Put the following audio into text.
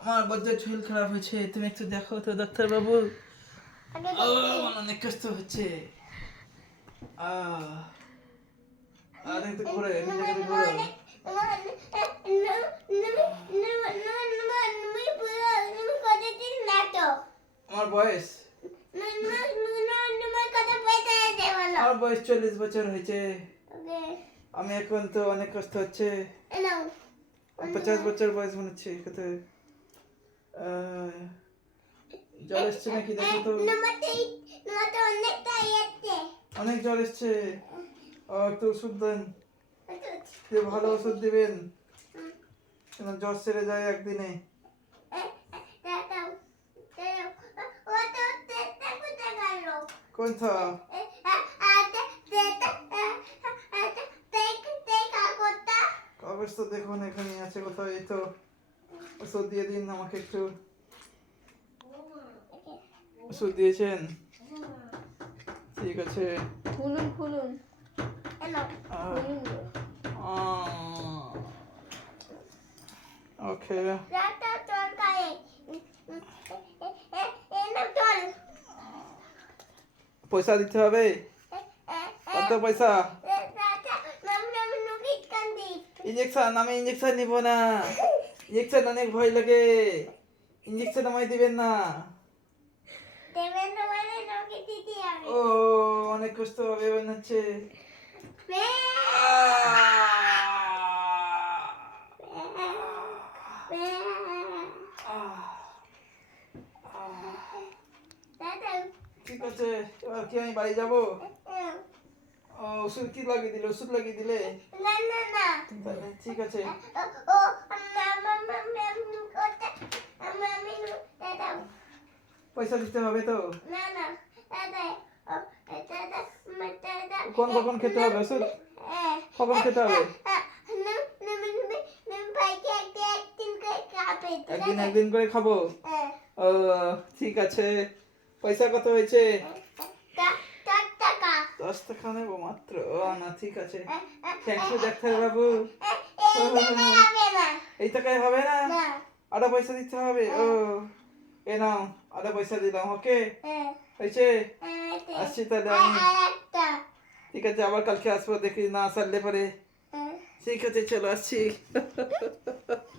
আমার বড্ড শরীর খারাপ হয়েছে তুমি একটু দেখো তো ডাক্তার বাবু আমার অনেক কষ্ট হচ্ছে আর আমার বয়স আমার বয়স চল্লিশ বছর হয়েছে। আমি এখন তো অনেক কষ্ট হচ্ছে পঞ্চাশ বছর বয়স মনে হচ্ছে আহ, জল এসছে নাকি দেখো তো অনেক জল এসছে একটু ওষুধ দেন ভালো ওষুধ দিবেন যেন জ্বর সেরে যায় একদিনে কোনটা তো দেখুন এখানে আছে কোথাও এই তো ওষুধ দিয়ে দিন আমাকে একটু। ওষুধ দিয়েছেন? ঠিক আছে। খুলুন খুলুন। ওকে। পয়সা দিতে হবে? কত পয়সা? ইঞ্জেকশন আমি ইঞ্জেকশন নিব না। ইঞ্জেকশন অনেক ভয় লাগে। ইঞ্জেকশন আমায় দিবেন না। ও অনেক কষ্ট হবে মনে হচ্ছে। ঠিক আছে এবার কি আমি বাড়ি যাব? ও, ওষুধ কি লাগিয়ে দিলে ওষুধ লাগিয়ে দিলে না না না ঠিক আছে ও পয়সা দিতে হবে তো না না কোন কখন খেতে হবে ওষুধ কখন খেতে হবে একদিন একদিন করে খাব ও ঠিক আছে পয়সা কত হয়েছে টাকা নেব মাত্র। ও না ঠিক আছে। থ্যাংক ইউ ডাক্তার বাবু এই টাকায় হবে না? আরও পয়সা দিতে হবে? ও এ নাও আরও পয়সা দিলাম ওকে? হয়েছে? আসছি তাহলে ঠিক আছে আবার কালকে আসব দেখি না আসলে পরে। ঠিক আছে চলো আসছি।